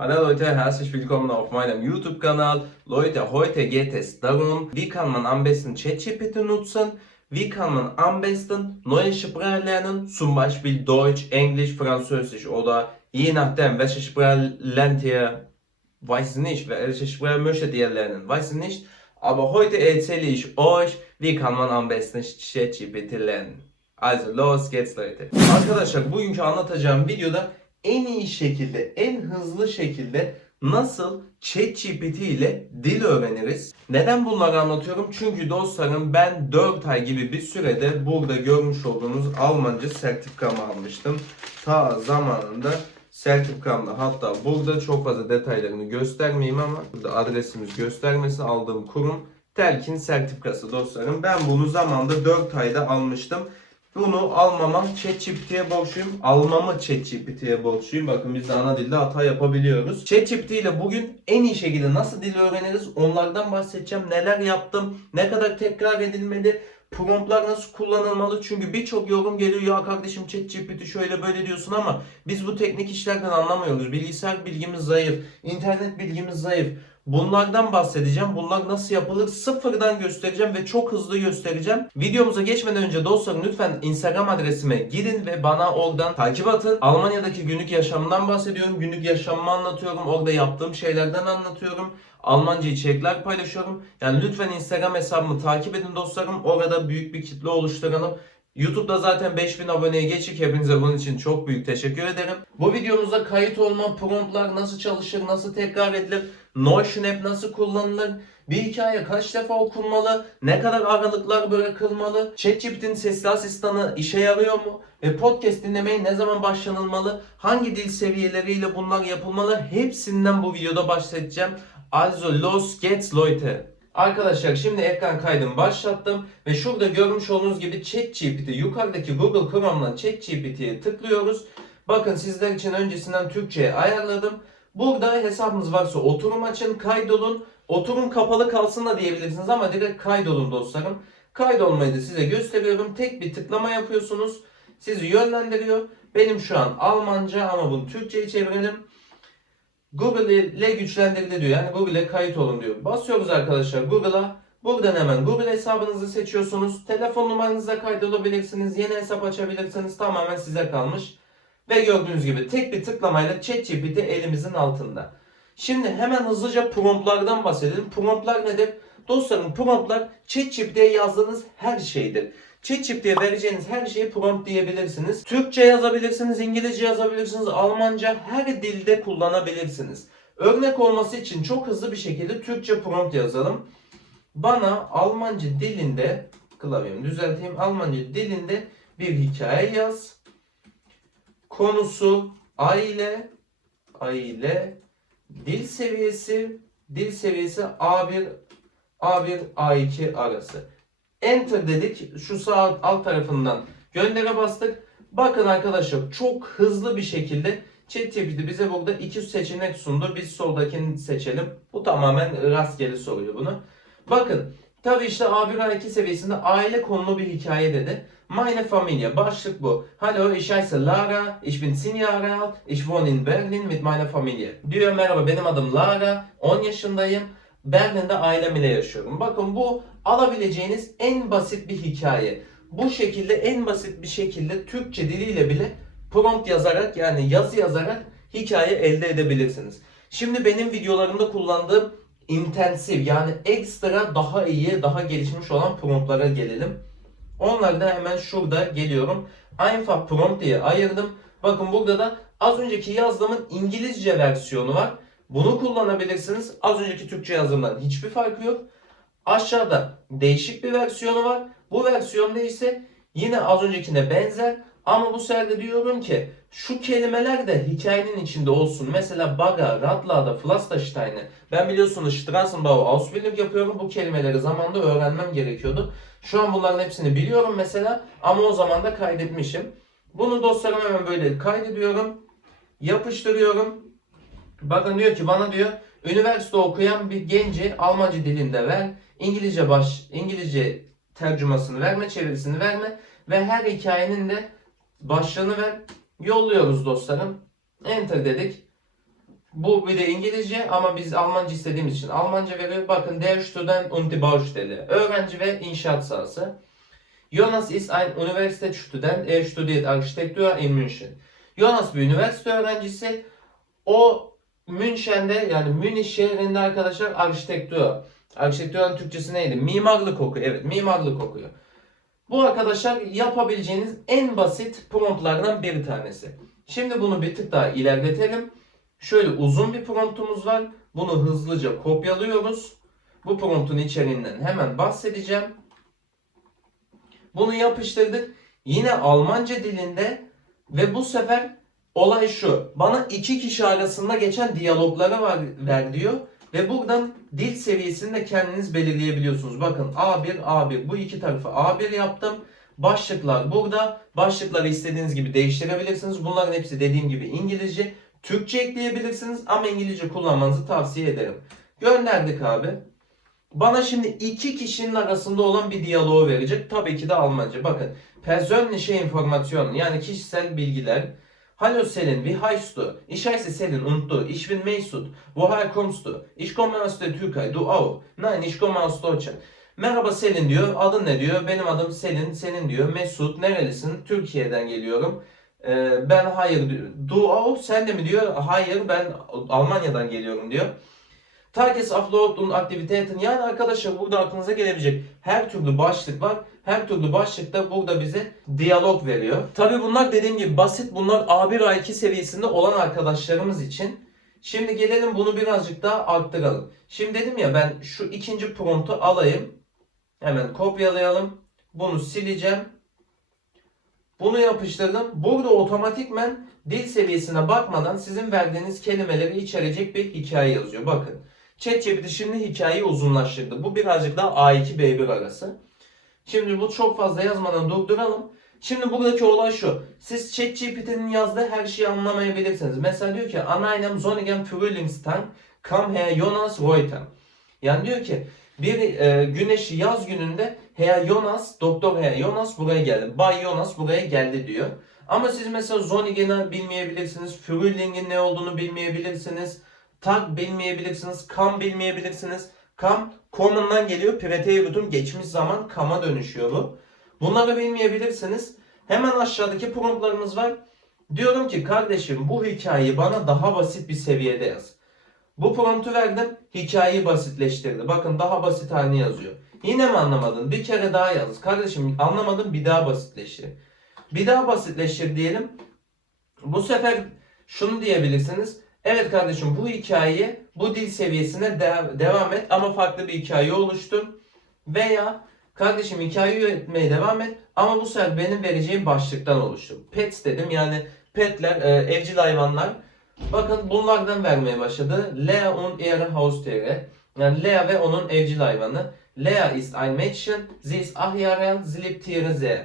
Hallo Leute, herzlich willkommen auf meinem YouTube-Kanal. Leute, heute geht es darum, wie kann man am besten ChatGPT nutzen, wie kann man am besten neue Sprache lernen, zum Beispiel Deutsch, Englisch, Französisch oder je nachdem, welche Sprache lernt ihr, weiß ich nicht, welche Sprache möchtet ihr lernen, weiß ich nicht. Aber heute erzähle ich euch, wie kann man am besten ChatGPT lernen. Also los geht's Leute. Arkadaşlar bugünkü anlatacağım videoda en iyi şekilde, en hızlı şekilde nasıl ChatGPT ile dil öğreniriz? Neden bunları anlatıyorum? Çünkü dostlarım ben 4 ay gibi bir sürede burada görmüş olduğunuz Almanca sertifikamı almıştım. Ta zamanında sertifikamda hatta burada çok fazla detaylarını göstermeyeyim ama burada adresimiz göstermesi aldığım kurum Telkin sertifikası dostlarım. Ben bunu zamanda 4 ayda almıştım. Bunu almama ChatGPT'ye borçluyum. Almamı ChatGPT'ye borçluyum. Bakın biz de ana dilde hata yapabiliyoruz. ChatGPT ile bugün en iyi şekilde nasıl dil öğreniriz onlardan bahsedeceğim. Neler yaptım, ne kadar tekrar edilmeli, promptlar nasıl kullanılmalı? Çünkü birçok yorum geliyor ya kardeşim ChatGPT şöyle böyle diyorsun ama biz bu teknik işlerden anlamıyoruz. Bilgisayar bilgimiz zayıf, internet bilgimiz zayıf. Bunlardan bahsedeceğim. Bunlar nasıl yapılır sıfırdan göstereceğim ve çok hızlı göstereceğim. Videomuza geçmeden önce dostlarım lütfen Instagram adresime gidin ve bana oradan takip atın. Almanya'daki günlük yaşamından bahsediyorum. Günlük yaşamımı anlatıyorum. Orada yaptığım şeylerden anlatıyorum. Almanca içerikler paylaşıyorum. Yani lütfen Instagram hesabımı takip edin dostlarım. Orada büyük bir kitle oluşturalım. YouTube'da zaten 5000 aboneye geçik. Hepinize bunun için çok büyük teşekkür ederim. Bu videomuzda kayıt olma, promptlar nasıl çalışır, nasıl tekrar edilir, Notion app nasıl kullanılır, bir hikaye kaç defa okunmalı, ne kadar aralıklar bırakılmalı, ChatGPT'nin sesli asistanı işe yarıyor mu ve podcast dinlemeye ne zaman başlanılmalı, hangi dil seviyeleriyle bunlar yapılmalı hepsinden bu videoda bahsedeceğim. Also los geht's Leute. Arkadaşlar şimdi ekran kaydımı başlattım ve şurada görmüş olduğunuz gibi ChatGPT yukarıdaki Google Chrome'dan ChatGPT'ye tıklıyoruz. Bakın sizler için öncesinden Türkçe'ye ayarladım. Burada hesabınız varsa oturum açın, kaydolun. Oturum kapalı kalsın da diyebilirsiniz ama direkt kaydolun dostlarım. Kaydolmayı da size gösteriyorum. Tek bir tıklama yapıyorsunuz. Sizi yönlendiriyor. Benim şu an Almanca ama bunu Türkçe'ye çevirelim. Google ile güçlendirildi diyor. Yani Google ile kayıt olun diyor. Basıyoruz arkadaşlar Google'a. Buradan hemen Google hesabınızı seçiyorsunuz. Telefon numaranızla kaydolabilirsiniz. Yeni hesap açabilirsiniz. Tamamen size kalmış. Ve gördüğünüz gibi tek bir tıklamayla ChatGPT elimizin altında. Şimdi hemen hızlıca promptlardan bahsedelim. Promptlar nedir? Dostlarım promptlar ChatGPT'ye yazdığınız her şeydir. ChatGPT'ye vereceğiniz her şeyi prompt diyebilirsiniz. Türkçe yazabilirsiniz, İngilizce yazabilirsiniz, Almanca her dilde kullanabilirsiniz. Örnek olması için çok hızlı bir şekilde Türkçe prompt yazalım. Bana Almanca dilinde, klavyemi düzelteyim, Almanca dilinde bir hikaye yaz. Konusu aile, aile, dil seviyesi, dil seviyesi A1, A1, A2 arası. Enter dedik. Şu sağ alt tarafından göndere bastık. Bakın arkadaşlar çok hızlı bir şekilde ChatGPT bize burada iki seçenek sundu. Biz soldakini seçelim. Bu tamamen rastgele soruyor bunu. Bakın tabi işte A1 A2 seviyesinde aile konulu bir hikaye dedi. Meine Familie başlık bu. Hallo ich heiße Lara, ich bin 10 Jahre alt, ich wohne in Berlin mit meiner Familie. Diyor merhaba benim adım Lara, 10 yaşındayım. Berlin'de ailem ile yaşıyorum. Bakın bu alabileceğiniz en basit bir hikaye. Bu şekilde en basit bir şekilde Türkçe diliyle bile prompt yazarak yani yazı yazarak hikaye elde edebilirsiniz. Şimdi benim videolarımda kullandığım intensif yani ekstra daha iyi, daha gelişmiş olan promptlara gelelim. Onları da hemen şurada geliyorum. Einfach prompt diye ayırdım. Bakın burada da az önceki yazdığımın İngilizce versiyonu var. Bunu kullanabilirsiniz. Az önceki Türkçe yazımdan hiçbir farkı yok. Aşağıda değişik bir versiyonu var. Bu versiyonda ise yine az öncekine benzer. Ama bu sefer de diyorum ki şu kelimeler de hikayenin içinde olsun. Mesela Baga, Radla'da, Pflasterstein'e. Ben biliyorsunuz Strassenbau Ausbildung yapıyorum. Bu kelimeleri zamanda öğrenmem gerekiyordu. Şu an bunların hepsini biliyorum mesela. Ama o zaman da kaydetmişim. Bunu dostlarım hemen böyle kaydediyorum. Yapıştırıyorum. Bakın diyor ki bana diyor üniversite okuyan bir genci Almanca dilinde ver. İngilizce baş İngilizce tercümasını verme, çevirisini verme ve her hikayenin de başlığını ver. Yolluyoruz dostlarım. Enter dedik. Bu bir de İngilizce ama biz Almanca istediğimiz için Almanca veriyor. Bakın der Student und die Baustelle. Öğrenci ve inşaat sahası. Jonas ist ein Universitätsstudent. Er studiert Architektur in München. Jonas bir üniversite öğrencisi. O München'de yani Münih şehrinde arkadaşlar arşitektür. Arşitektürün Türkçesi neydi? Mimarlık okuyor. Evet mimarlık okuyor. Bu arkadaşlar yapabileceğiniz en basit promptlardan bir tanesi. Şimdi bunu bir tık daha ilerletelim. Şöyle uzun bir promptumuz var. Bunu hızlıca kopyalıyoruz. Bu promptun içeriğinden hemen bahsedeceğim. Bunu yapıştırdık. Yine Almanca dilinde ve bu sefer olay şu. Bana iki kişi arasında geçen diyaloglara var, ver diyor. Ve buradan dil seviyesini de kendiniz belirleyebiliyorsunuz. Bakın A1, A1. Bu iki tarafı A1 yaptım. Başlıklar burada. Başlıkları istediğiniz gibi değiştirebilirsiniz. Bunların hepsi dediğim gibi İngilizce. Türkçe ekleyebilirsiniz ama İngilizce kullanmanızı tavsiye ederim. Gönderdik abi. Bana şimdi iki kişinin arasında olan bir diyaloğu verecek. Tabii ki de Almanca. Bakın. Persönliche Informationen yani kişisel bilgiler. Hallo Selin, wie heißt du? Ich heiße Selin und du? Ich bin Mesut. Woher kommst du? Ich komme aus der Türkei. Du auch? Nein, ich komme aus Deutschland. Merhaba Selin diyor. Adın ne diyor? Benim adım Selin. Senin diyor. Mesut. Nerelisin? Türkiye'den geliyorum. Ee, ben hayır diyor. Du auch? Sen de mi diyor? Hayır ben Almanya'dan geliyorum diyor. Tagesablauf und Aktivitäten yani arkadaşlar burada aklınıza gelebilecek her türlü başlık var. Her türlü başlıkta burada bize diyalog veriyor. Tabi bunlar dediğim gibi basit. Bunlar A1 A2 seviyesinde olan arkadaşlarımız için. Şimdi gelelim bunu birazcık daha arttıralım. Şimdi dedim ya ben şu ikinci promptu alayım. Hemen kopyalayalım. Bunu sileceğim. Bunu yapıştırdım. Burada otomatikmen dil seviyesine bakmadan sizin verdiğiniz kelimeleri içerecek bir hikaye yazıyor. Bakın. ChatGPT şimdi hikayeyi uzunlaştırdı. Bu birazcık daha A2 B1 arası. Şimdi bu çok fazla yazmadan durduralım. Şimdi buradaki olay şu. Siz ChatGPT'nin yazdığı her şeyi anlamayabilirsiniz. Mesela diyor ki An einem sonnigen Frühlingstag kam Herr Jonas Reuter. Yani diyor ki bir e, güneşli yaz gününde Herr Jonas, Doktor Herr Jonas buraya geldi. Bay Jonas buraya geldi diyor. Ama siz mesela Zonnigen'i bilmeyebilirsiniz. Frühling'in ne olduğunu bilmeyebilirsiniz. Tag bilmeyebilirsiniz. Kam bilmeyebilirsiniz. Kam komundan geliyor. Preteritutum geçmiş zaman kama dönüşüyor bu. Bunları bilmeyebilirsiniz. Hemen aşağıdaki promptlarımız var. Diyorum ki kardeşim bu hikayeyi bana daha basit bir seviyede yaz. Bu promptu verdim. Hikayeyi basitleştirdi. Bakın daha basit halini yazıyor. Yine mi anlamadın? Bir kere daha yaz. Kardeşim anlamadım bir daha basitleştir. Bir daha basitleştir diyelim. Bu sefer şunu diyebilirsiniz. Evet kardeşim bu hikayeyi bu dil seviyesine de- devam et ama farklı bir hikaye oluştur. Veya kardeşim hikayeyi üretmeye devam et ama bu sefer benim vereceğim başlıktan oluştur. Pets dedim yani petler, e, evcil hayvanlar. Bakın bunlardan vermeye başladı. Lea und ihre Haustiere. Yani Lea ve onun evcil hayvanı. Lea ist ein Mädchen, sie ist 8 Jahre sie liebt Tiere sehr.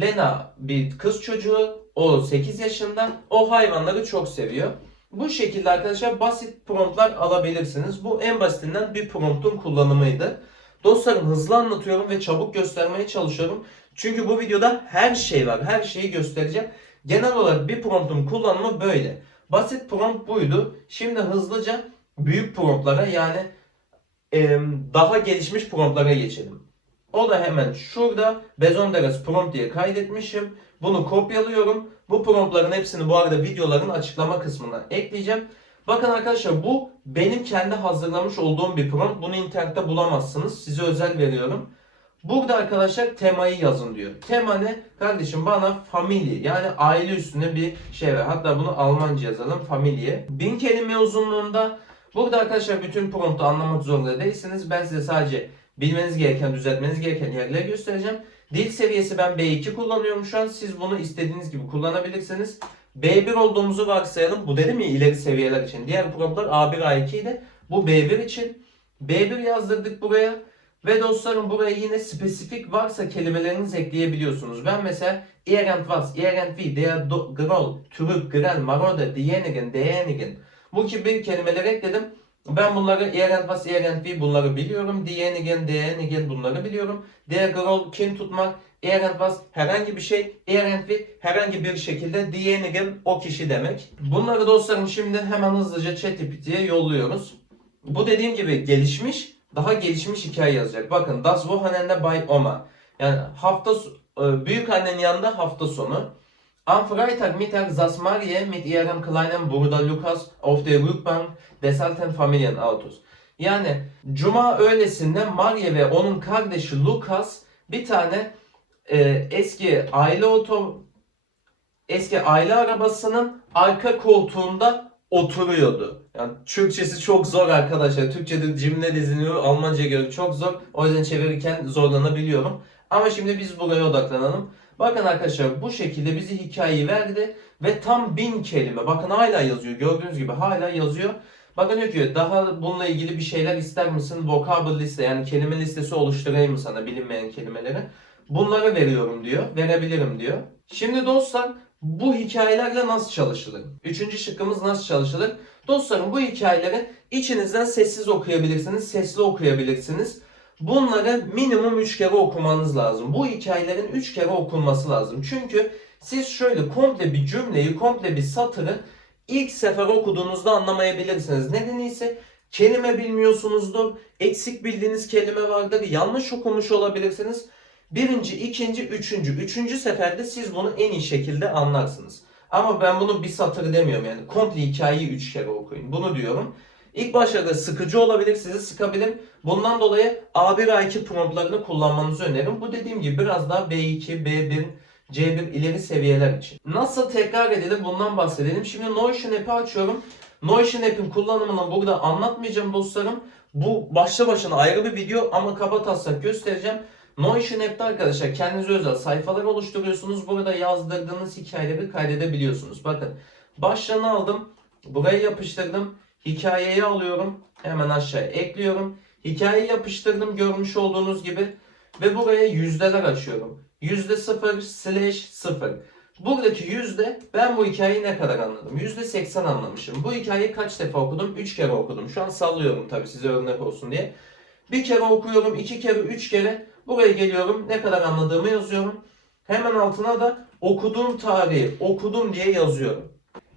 Lena bir kız çocuğu, o 8 yaşında, o hayvanları çok seviyor. Bu şekilde arkadaşlar basit promptlar alabilirsiniz. Bu en basitinden bir promptun kullanımıydı. Dostlarım hızlı anlatıyorum ve çabuk göstermeye çalışıyorum. Çünkü bu videoda her şey var. Her şeyi göstereceğim. Genel olarak bir promptun kullanımı böyle. Basit prompt buydu. Şimdi hızlıca büyük promptlara yani daha gelişmiş promptlara geçelim. O da hemen şurada Bezonderes prompt diye kaydetmişim. Bunu kopyalıyorum. Bu promptların hepsini bu arada videoların açıklama kısmına ekleyeceğim. Bakın arkadaşlar bu benim kendi hazırlamış olduğum bir prompt. Bunu internette bulamazsınız. Size özel veriyorum. Burada arkadaşlar temayı yazın diyor. Tema ne? Kardeşim bana family yani aile üstüne bir şey ver. Hatta bunu Almanca yazalım. Familie. Bin kelime uzunluğunda. Burada arkadaşlar bütün promptu anlamak zorunda değilsiniz. Ben size sadece bilmeniz gereken, düzeltmeniz gereken yerleri göstereceğim. Dil seviyesi ben B2 kullanıyorum şu an. Siz bunu istediğiniz gibi kullanabilirsiniz. B1 olduğumuzu varsayalım. Bu dedim ya ileri seviyeler için. Diğer promptlar A1, A2 idi. Bu B1 için. B1 yazdırdık buraya. Ve dostlarım buraya yine spesifik varsa kelimelerinizi ekleyebiliyorsunuz. Ben mesela irgendwas, irgendwie, der Do- Groll, Trüb, Grell, Marode, diejenigen, derjenigen. Bu gibi kelimeleri ekledim. Ben bunları irgendwas irgendwie bunları biliyorum. Diejenigen, diejenigen bunları biliyorum. Der Groll kin tutmak, irgendwas herhangi bir şey, irgendwie herhangi bir şekilde diejenigen o kişi demek. Bunları dostlarım şimdi hemen hızlıca ChatGPT'ye yolluyoruz. Bu dediğim gibi gelişmiş, daha gelişmiş hikaye yazacak. Bakın Das Wochenende bei Oma. Yani hafta e, büyük annenin yanında hafta sonu. Am Freitagmittag saß Marie mit ihrem kleinen Bruder Lukas auf der Rückbank des alten Familienautos. Yani Cuma öğlesinde Marie ve onun kardeşi Lukas bir tane e, eski aile oto eski aile arabasının arka koltuğunda oturuyordu. Yani Türkçesi çok zor arkadaşlar. Türkçede cümle diziliyor, Almanca göre çok zor. O yüzden çevirirken zorlanabiliyorum. Ama şimdi biz buraya odaklanalım. Bakın arkadaşlar bu şekilde bizi hikayeyi verdi ve tam bin kelime. Bakın hala yazıyor. Gördüğünüz gibi hala yazıyor. Bakın diyor ki daha bununla ilgili bir şeyler ister misin? Vocabulary liste yani kelime listesi oluşturayım mı sana bilinmeyen kelimeleri? Bunları veriyorum diyor. Verebilirim diyor. Şimdi dostlar bu hikayelerle nasıl çalışılır? Üçüncü şıkkımız nasıl çalışılır? Dostlarım bu hikayeleri içinizden sessiz okuyabilirsiniz, sesli okuyabilirsiniz. Bunları minimum 3 kere okumanız lazım. Bu hikayelerin 3 kere okunması lazım. Çünkü siz şöyle komple bir cümleyi, komple bir satırı ilk sefer okuduğunuzda anlamayabilirsiniz. Nedeni ise kelime bilmiyorsunuzdur, eksik bildiğiniz kelime vardır, yanlış okumuş olabilirsiniz. Birinci, ikinci, üçüncü, üçüncü seferde siz bunu en iyi şekilde anlarsınız. Ama ben bunu bir satır demiyorum yani komple hikayeyi 3 kere okuyun. Bunu diyorum. İlk başlarda sıkıcı olabilir, sizi sıkabilir. Bundan dolayı A1, A2 promptlarını kullanmanızı öneririm. Bu dediğim gibi biraz daha B2, B1, C1 ileri seviyeler için. Nasıl tekrar edilir bundan bahsedelim. Şimdi Notion app'i açıyorum. Notion app'in kullanımını burada anlatmayacağım dostlarım. Bu başlı başına ayrı bir video ama kaba taslak göstereceğim. Notion app'te arkadaşlar kendinize özel sayfalar oluşturuyorsunuz. Burada yazdırdığınız hikayeleri kaydedebiliyorsunuz. Bakın başlığını aldım. Buraya yapıştırdım. Hikayeyi alıyorum. Hemen aşağıya ekliyorum. Hikayeyi yapıştırdım görmüş olduğunuz gibi. Ve buraya yüzdeler açıyorum. Yüzde sıfır slash sıfır. Buradaki yüzde ben bu hikayeyi ne kadar anladım? Yüzde seksen anlamışım. Bu hikayeyi kaç defa okudum? Üç kere okudum. Şu an sallıyorum tabi size örnek olsun diye. Bir kere okuyorum, iki kere, üç kere. Buraya geliyorum. Ne kadar anladığımı yazıyorum. Hemen altına da okuduğum tarihi okudum diye yazıyorum.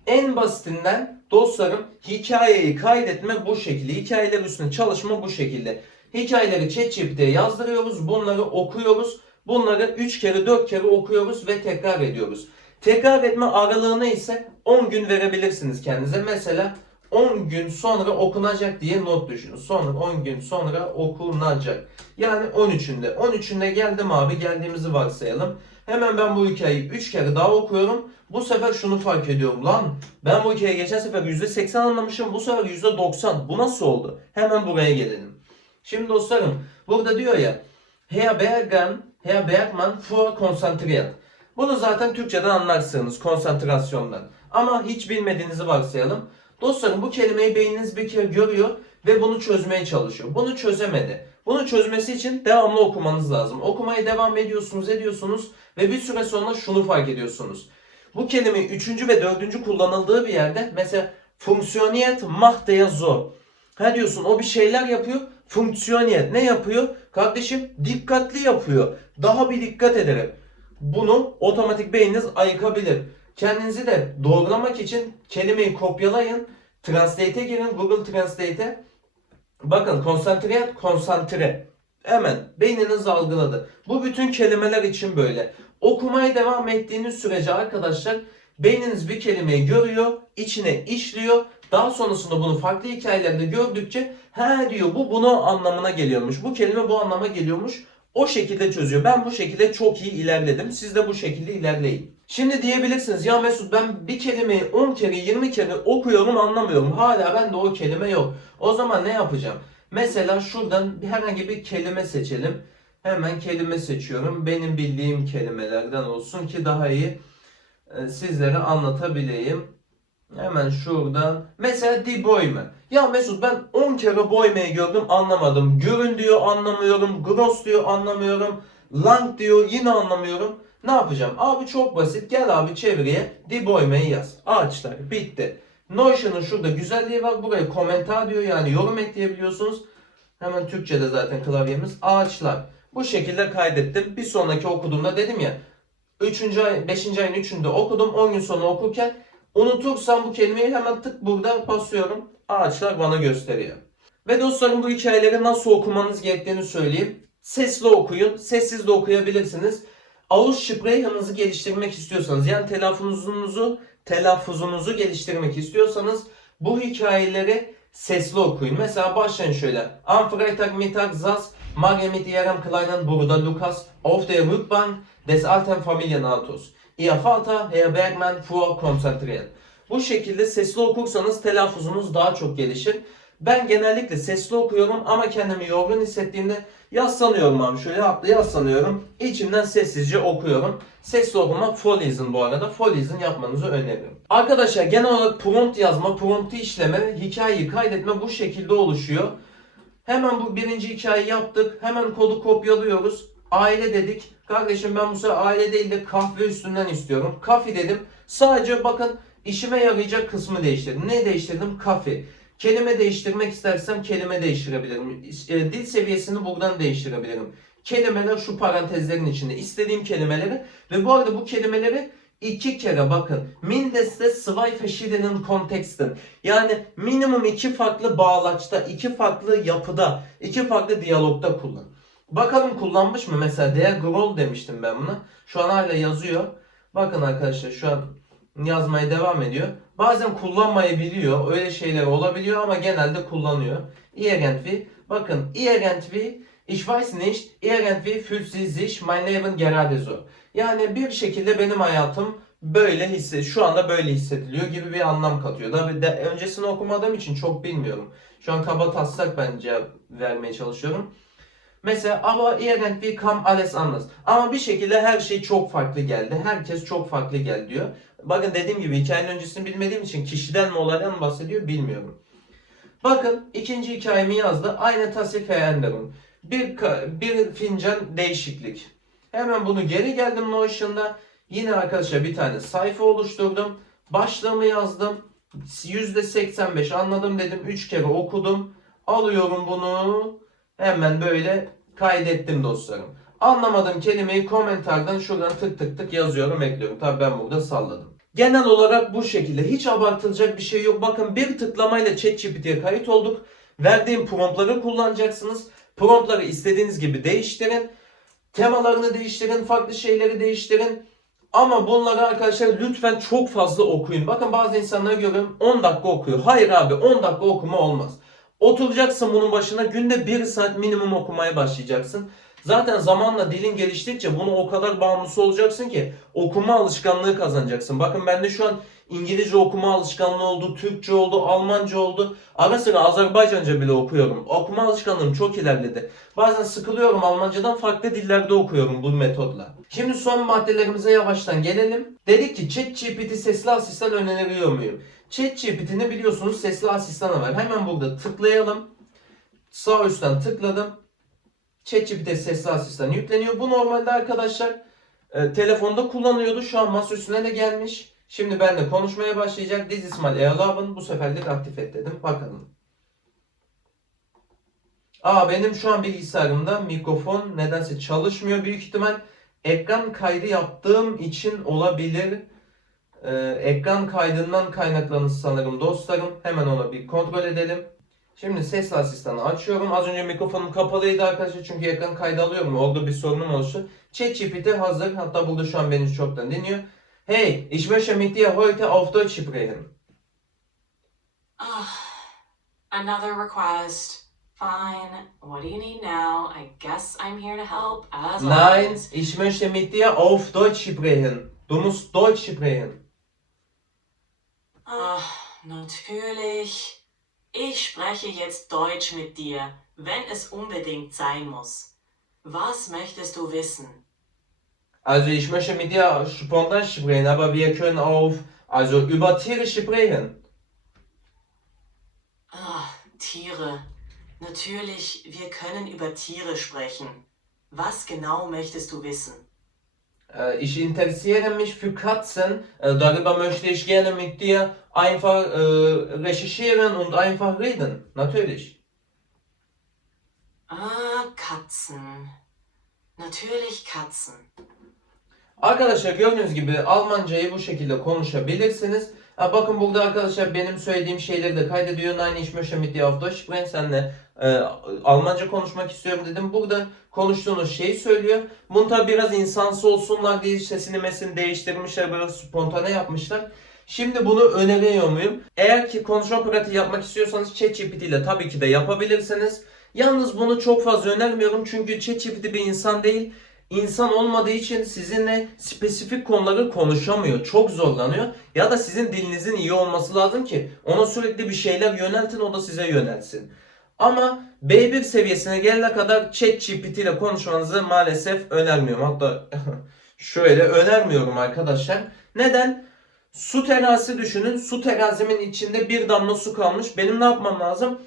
En basitinden dostlarım hikayeyi kaydetme bu şekilde. Hikayeler üstüne çalışma bu şekilde. Hikayeleri ChatGPT'ye yazdırıyoruz. Bunları okuyoruz. Bunları 3 kere 4 kere okuyoruz ve tekrar ediyoruz. Tekrar etme aralığını ise 10 gün verebilirsiniz kendinize. Mesela 10 gün sonra okunacak diye not düşünün. Sonra 10 gün sonra okunacak. Yani 13'ünde. 13'ünde geldim abi geldiğimizi varsayalım. Hemen ben bu hikayeyi 3 kere daha okuyorum. Bu sefer şunu fark ediyorum. Lan ben bu hikayeyi geçen sefer %80 anlamışım. Bu sefer %90. Bu nasıl oldu? Hemen buraya gelelim. Şimdi dostlarım burada diyor ya Herr Bergen, Herr Bergman fuhr konsantriert. Bunu zaten Türkçeden anlarsınız konsantrasyondan. Ama hiç bilmediğinizi varsayalım. Dostlarım bu kelimeyi beyniniz bir kere görüyor ve bunu çözmeye çalışıyor. Bunu çözemedi. Bunu çözmesi için devamlı okumanız lazım. Okumaya devam ediyorsunuz, ediyorsunuz ve bir süre sonra şunu fark ediyorsunuz. Bu kelime üçüncü ve dördüncü kullanıldığı bir yerde mesela funktioniert macht der so. Ha diyorsun o bir şeyler yapıyor. Funktioniert ne yapıyor? Kardeşim dikkatli yapıyor. Daha bir dikkat ederek. Bunu otomatik beyniniz ayıkabilir. Kendinizi de doğrulamak için kelimeyi kopyalayın. Translate'e girin Google Translate'e. Bakın konsantre konsantre. Hemen beyniniz algıladı. Bu bütün kelimeler için böyle. Okumaya devam ettiğiniz sürece arkadaşlar beyniniz bir kelimeyi görüyor, içine işliyor. Daha sonrasında bunu farklı hikayelerde gördükçe he diyor bu bunu anlamına geliyormuş. Bu kelime bu anlama geliyormuş. O şekilde çözüyor. Ben bu şekilde çok iyi ilerledim. Siz de bu şekilde ilerleyin. Şimdi diyebilirsiniz ya Mesut ben bir kelimeyi 10 kere 20 kere okuyorum anlamıyorum. Hala bende o kelime yok. O zaman ne yapacağım? Mesela şuradan herhangi bir kelime seçelim. Hemen kelime seçiyorum. Benim bildiğim kelimelerden olsun ki daha iyi e, sizlere anlatabileyim. Hemen şuradan. Mesela die Bäume. Ya Mesut ben 10 kere Bäume'yi gördüm anlamadım. Görün diyor anlamıyorum. Gross diyor anlamıyorum. Lang diyor yine anlamıyorum. Ne yapacağım? Abi çok basit. Gel abi çeviriye. Die Bäume'yi yaz. Ağaçlar. Bitti. Notion'un şurada güzelliği var. Buraya komentar diyor yani yorum ekleyebiliyorsunuz. Hemen Türkçe'de zaten klavyemiz. Ağaçlar. Bu şekilde kaydettim. Bir sonraki okuduğumda dedim ya 3. ay 5. ayın 3'ünde okudum. 10 gün sonra okurken unutursam bu kelimeyi hemen tık burada basıyorum. Ağaçlar bana gösteriyor. Ve dostlarım bu hikayeleri nasıl okumanız gerektiğini söyleyeyim. Sesli okuyun, sessiz de okuyabilirsiniz. Aussprache'ınızı geliştirmek istiyorsanız yani telaffuzunuzu telaffuzunuzu geliştirmek istiyorsanız bu hikayeleri sesli okuyun. Mesela başlayın şöyle. Am Freitagmittag saß Maria mit kleinen Bruder Lukas auf der Rückbank des alten Familienautos. Ihr Vater, Herr Bergmann, fuhr konzentriert. Bu şekilde sesli okursanız telaffuzunuz daha çok gelişir. Ben genellikle sesli okuyorum ama kendimi yorgun hissettiğimde yaslanıyorum abi. Şöyle atlı yaslanıyorum. İçimden sessizce okuyorum. Sesli okuma listen bu arada. Listen yapmanızı öneririm. Arkadaşlar genel olarak prompt yazma, promptu işleme, hikayeyi kaydetme bu şekilde oluşuyor. Hemen bu birinci hikayeyi yaptık. Hemen kodu kopyalıyoruz. Aile dedik. Kardeşim ben bu sefer aile değil de kahve üstünden istiyorum. Kafi dedim. Sadece bakın işime yarayacak kısmı değiştirdim. Ne değiştirdim? Kafi. Kelime değiştirmek istersem kelime değiştirebilirim. E, Dil seviyesini buradan değiştirebilirim. Kelimeler şu parantezlerin içinde. istediğim kelimeleri ve bu arada bu kelimeleri iki kere bakın. Mindestens zwei verschiedenen Kontexten. Yani minimum iki farklı bağlaçta, iki farklı yapıda, iki farklı diyalogda kullan. Bakalım kullanmış mı? Mesela der Groll demiştim ben buna. Şu an hala yazıyor. Bakın arkadaşlar şu an yazmaya devam ediyor. Bazen kullanmayabiliyor. Öyle şeyler olabiliyor ama genelde kullanıyor. Irgendwie. Bakın irgendwie Ich weiß nicht, irgendwie fühlt sie sich mein Leben gerade so. Yani bir şekilde benim hayatım böyle hisse, şu anda böyle hissediliyor gibi bir anlam katıyor. Tabii de öncesini okumadığım için çok bilmiyorum. Şu an kaba taslak ben cevap vermeye çalışıyorum. Mesela ama irgendwie kam alles anders. Ama bir şekilde her şey çok farklı geldi. Herkes çok farklı geldi diyor. Bakın dediğim gibi hikayenin öncesini bilmediğim için kişiden mi olaydan mı bahsediyor bilmiyorum. Bakın ikinci hikayemi yazdı. Aynı Tasif Änderung. Bir, bir fincan değişiklik. Hemen bunu geri geldim Notion'da. Yine arkadaşlar bir tane sayfa oluşturdum. Başlığımı yazdım. %85 anladım dedim. 3 kere okudum. Alıyorum bunu. Hemen böyle kaydettim dostlarım. Anlamadığım kelimeyi komentardan şuradan tık tık tık yazıyorum ekliyorum. Tabi ben burada salladım. Genel olarak bu şekilde. Hiç abartılacak bir şey yok. Bakın bir tıklamayla ChatGPT'ye kayıt olduk. Verdiğim promptları kullanacaksınız. Promptları istediğiniz gibi değiştirin. Temalarını değiştirin, farklı şeyleri değiştirin. Ama bunları arkadaşlar lütfen çok fazla okuyun. Bakın bazı insanları görüyorum 10 dakika okuyor. Hayır abi 10 dakika okuma olmaz. Oturacaksın bunun başına günde 1 saat minimum okumaya başlayacaksın. Zaten zamanla dilin geliştikçe bunu o kadar bağımlısı olacaksın ki okuma alışkanlığı kazanacaksın. Bakın bende şu an İngilizce okuma alışkanlığı oldu, Türkçe oldu, Almanca oldu. Ara sıra Azerbaycanca bile okuyorum. Okuma alışkanlığım çok ilerledi. Bazen sıkılıyorum Almancadan farklı dillerde okuyorum bu metodla. Şimdi son maddelerimize yavaştan gelelim. Dedik ki ChatGPT sesli asistan öneriyor muyum? ChatGPT'ni biliyorsunuz sesli asistanı var. Hemen burada tıklayalım. Sağ üstten tıkladım. ChatGPT sesli asistan yükleniyor. Bu normalde arkadaşlar e, telefonda kullanıyordu. Şu an masa üstüne de gelmiş. Şimdi ben de konuşmaya başlayacak. This is my Erlaub'n. Bu seferlik aktif et dedim. Bakalım. Aa benim şu an bilgisayarımda mikrofon nedense çalışmıyor. Büyük ihtimal ekran kaydı yaptığım için olabilir. Ee, ekran kaydından kaynaklanır sanırım dostlarım. Hemen onu bir kontrol edelim. Şimdi ses asistanı açıyorum. Az önce mikrofonum kapalıydı arkadaşlar çünkü ekran kaydı alıyorum. Orada bir sorunum oluştu. ChatGPT hazır. Hatta burada şu an beni çoktan dinliyor. Hey, ich möchte mit dir heute auf Deutsch sprechen. Ah, another request. Fine. What do you need now? I guess I'm here to help as Nein, always. ich möchte mit dir auf Deutsch sprechen. Du musst Deutsch sprechen. Ah, natürlich. Ich spreche jetzt Deutsch mit dir, wenn es unbedingt sein muss. Was möchtest du wissen? Also ich möchte mit dir spontan sprechen, aber wir können auf, also über Tiere sprechen. Ah, Tiere. Natürlich, wir können über Tiere sprechen. Was genau möchtest du wissen? Äh, ich interessiere mich für Katzen. Äh, darüber möchte ich gerne mit dir einfach äh, recherchieren und einfach reden. Natürlich. Ah, Katzen. Natürlich Katzen. Arkadaşlar gördüğünüz gibi Almancayı bu şekilde konuşabilirsiniz. Bakın burada arkadaşlar benim söylediğim şeyleri de kaydediyor. Nein, ich möchte mit Deutsch sprechen. Seninle e, Almanca konuşmak istiyorum dedim. Burada konuştuğunuz şeyi söylüyor. Bunu tabi biraz insansı olsunlar diye sesini mesini değiştirmişler. Biraz spontane yapmışlar. Şimdi bunu öneriyor muyum? Eğer ki konuşma pratiği yapmak istiyorsanız ChatGPT ile tabii ki de yapabilirsiniz. Yalnız bunu çok fazla önermiyorum çünkü ChatGPT bir insan değil. İnsan olmadığı için sizinle spesifik konuları konuşamıyor. Çok zorlanıyor. Ya da sizin dilinizin iyi olması lazım ki ona sürekli bir şeyler yöneltin o da size yönelsin. Ama B1 seviyesine gelene kadar ChatGPT ile konuşmanızı maalesef önermiyorum. Hatta şöyle önermiyorum arkadaşlar. Neden? Su terazisi düşünün. Su terazimin içinde bir damla su kalmış. Benim ne yapmam lazım?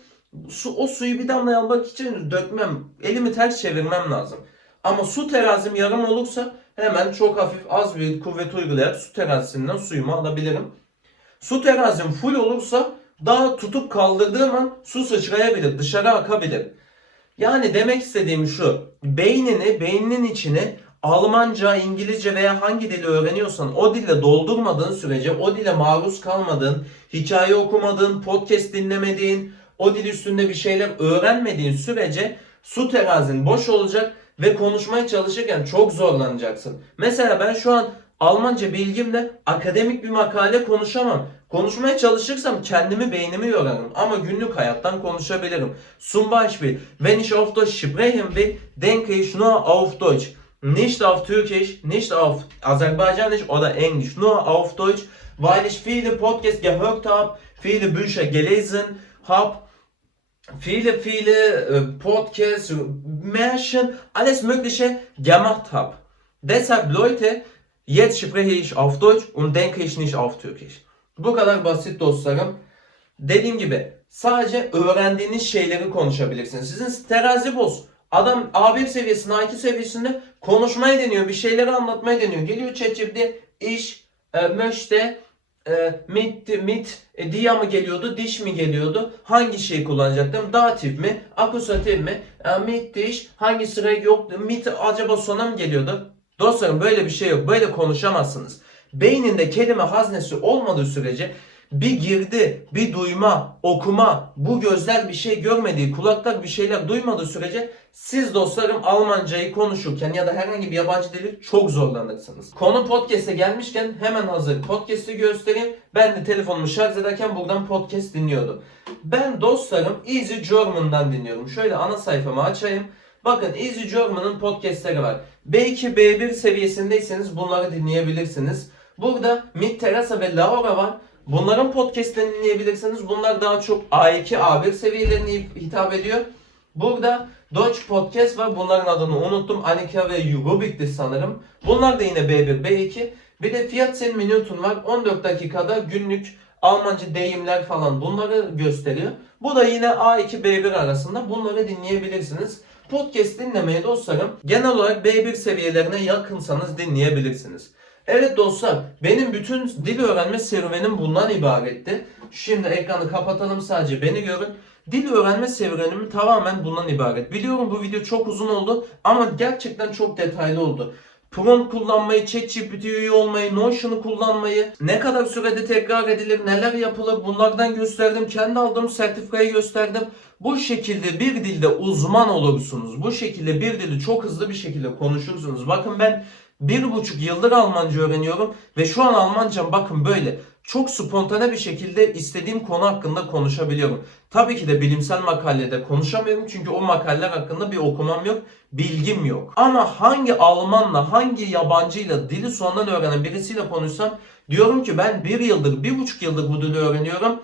Su, o suyu bir damla almak için dökmem. Elimi ters çevirmem lazım. Ama su terazim yarım olursa hemen çok hafif az bir kuvvet uygulayarak su terazisinden suyumu alabilirim. Su terazim full olursa daha tutup kaldırdığım an su sıçrayabilir, dışarı akabilir. Yani demek istediğim şu. Beynini, beyninin içine Almanca, İngilizce veya hangi dili öğreniyorsan o dille doldurmadığın sürece, o dile maruz kalmadığın, hikaye okumadığın, podcast dinlemediğin, o dil üstünde bir şeyler öğrenmediğin sürece su terazin boş olacak ve konuşmaya çalışırken çok zorlanacaksın. Mesela ben şu an Almanca bilgimle akademik bir makale konuşamam. Konuşmaya çalışırsam kendimi beynimi yorarım ama günlük hayattan konuşabilirim. Zum Beispiel, wenn ich auf Deutsch sprechen will, denke ich nur auf Deutsch. Nicht auf Türkisch, nicht auf Aserbaidschanisch oder Englisch, nur auf Deutsch, weil ich viele Podcasts gehört habe, viele Bücher gelesen habe viele, viele äh, Podcasts, Märchen, alles Mögliche gemacht habe. Deshalb Leute, jetzt spreche ich auf Deutsch und denke ich nicht auf Türkisch. Bu kadar basit dostlarım. Dediğim gibi sadece öğrendiğiniz şeyleri konuşabilirsiniz. Sizin terazi boz. Adam A1 seviyesinde, A2 seviyesinde konuşmayı deniyor, bir şeyleri anlatmayı deniyor. Geliyor ChatGPT iş, e, möchte, e, mit, mit e, dia mı geliyordu, diş mi geliyordu? Hangi şeyi kullanacaktım? Datif mi, akusatif mi, e, mit diş, hangi sıra yoktu? Mit acaba sona mı geliyordu? Dostlarım böyle bir şey yok. Böyle konuşamazsınız. Beyninde kelime haznesi olmadığı sürece bir girdi, bir duyma, okuma, bu gözler bir şey görmediği, kulaklar bir şeyler duymadığı sürece siz dostlarım Almancayı konuşurken ya da herhangi bir yabancı dili çok zorlanırsınız. Konu podcast'e gelmişken hemen hazır podcast'i göstereyim. Ben de telefonumu şarj ederken buradan podcast dinliyordum. Ben dostlarım Easy German'dan dinliyorum. Şöyle ana sayfamı açayım. Bakın Easy German'ın podcastleri var. B2, B1 seviyesindeyseniz bunları dinleyebilirsiniz. Burada Mid Teresa ve Laura var. Bunların podcastlerini dinleyebilirsiniz. Bunlar daha çok A2, A1 seviyelerine hitap ediyor. Burada Deutsch Podcast var. Bunların adını unuttum. Annika ve Rubik'ti sanırım. Bunlar da yine B1, B2. Bir de Fiat Sen Minuten var. 14 dakikada günlük Almanca deyimler falan bunları gösteriyor. Bu da yine A2, B1 arasında. Bunları dinleyebilirsiniz. Podcast dinlemeye dostlarım genel olarak B1 seviyelerine yakınsanız dinleyebilirsiniz. Evet dostlar benim bütün dil öğrenme serüvenim bundan ibaretti. Şimdi ekranı kapatalım sadece beni görün. Dil öğrenme serüvenim tamamen bundan ibaret. Biliyorum bu video çok uzun oldu ama gerçekten çok detaylı oldu. Prompt kullanmayı, ChatGPT üye olmayı, Notion'u kullanmayı, ne kadar sürede tekrar edilir, neler yapılır bunlardan gösterdim. Kendi aldığım sertifikayı gösterdim. Bu şekilde bir dilde uzman olursunuz. Bu şekilde bir dili çok hızlı bir şekilde konuşursunuz. Bakın ben bir buçuk yıldır Almanca öğreniyorum ve şu an Almancam bakın böyle çok spontane bir şekilde istediğim konu hakkında konuşabiliyorum. Tabii ki de bilimsel makalede konuşamıyorum çünkü o makaleler hakkında bir okumam yok, bilgim yok. Ama hangi Almanla, hangi yabancıyla dili sondan öğrenen birisiyle konuşsam diyorum ki ben bir yıldır, bir buçuk yıldır bu dili öğreniyorum.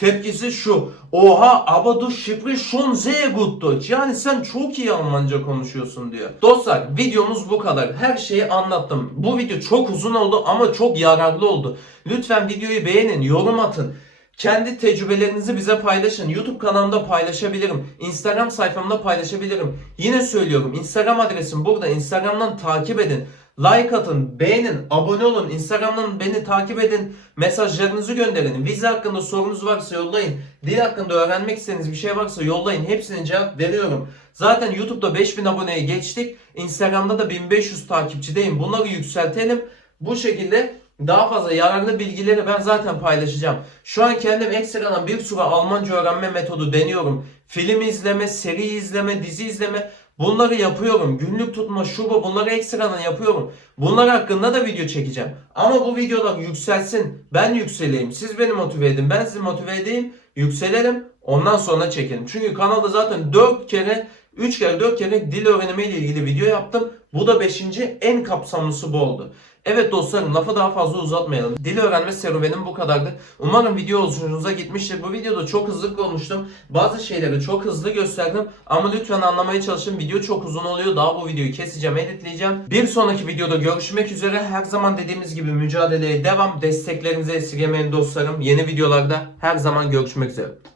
Tepkisi şu. Oha aber du sprichst schon sehr gut Deutsch. Yani sen çok iyi Almanca konuşuyorsun diyor. Dostlar videomuz bu kadar. Her şeyi anlattım. Bu video çok uzun oldu ama çok yararlı oldu. Lütfen videoyu beğenin, yorum atın. Kendi tecrübelerinizi bize paylaşın. YouTube kanalımda paylaşabilirim. Instagram sayfamda paylaşabilirim. Yine söylüyorum Instagram adresim burada. Instagram'dan takip edin. Like atın, beğenin, abone olun, Instagram'dan beni takip edin, mesajlarınızı gönderin. Vize hakkında sorunuz varsa yollayın. Dil hakkında öğrenmek istediğiniz bir şey varsa yollayın. Hepsine cevap veriyorum. Zaten YouTube'da 5000 aboneye geçtik. Instagram'da da 1500 takipçideyim. Bunları yükseltelim. Bu şekilde daha fazla yararlı bilgileri ben zaten paylaşacağım. Şu an kendim ekstradan bir sürü Almanca öğrenme metodu deniyorum. Film izleme, seri izleme, dizi izleme bunları yapıyorum. Günlük tutma, şu bu bunları ekstradan yapıyorum. Bunlar hakkında da video çekeceğim. Ama bu videolar yükselsin. Ben yükseleyim. Siz beni motive edin. Ben sizi motive edeyim. Yükselelim. Ondan sonra çekelim. Çünkü kanalda zaten 4 kere 3 kere 4 kere dil öğrenimi ile ilgili video yaptım. Bu da 5. en kapsamlısı bu oldu. Evet dostlarım lafı daha fazla uzatmayalım. Dil öğrenme serüvenim bu kadardı. Umarım video hoşunuza gitmiştir. Bu videoda çok hızlı konuştum. Bazı şeyleri çok hızlı gösterdim. Ama lütfen anlamaya çalışın. Video çok uzun oluyor. Daha bu videoyu keseceğim, editleyeceğim. Bir sonraki videoda görüşmek üzere. Her zaman dediğimiz gibi mücadeleye devam. Desteklerinizi esirgemeyin dostlarım. Yeni videolarda her zaman görüşmek üzere.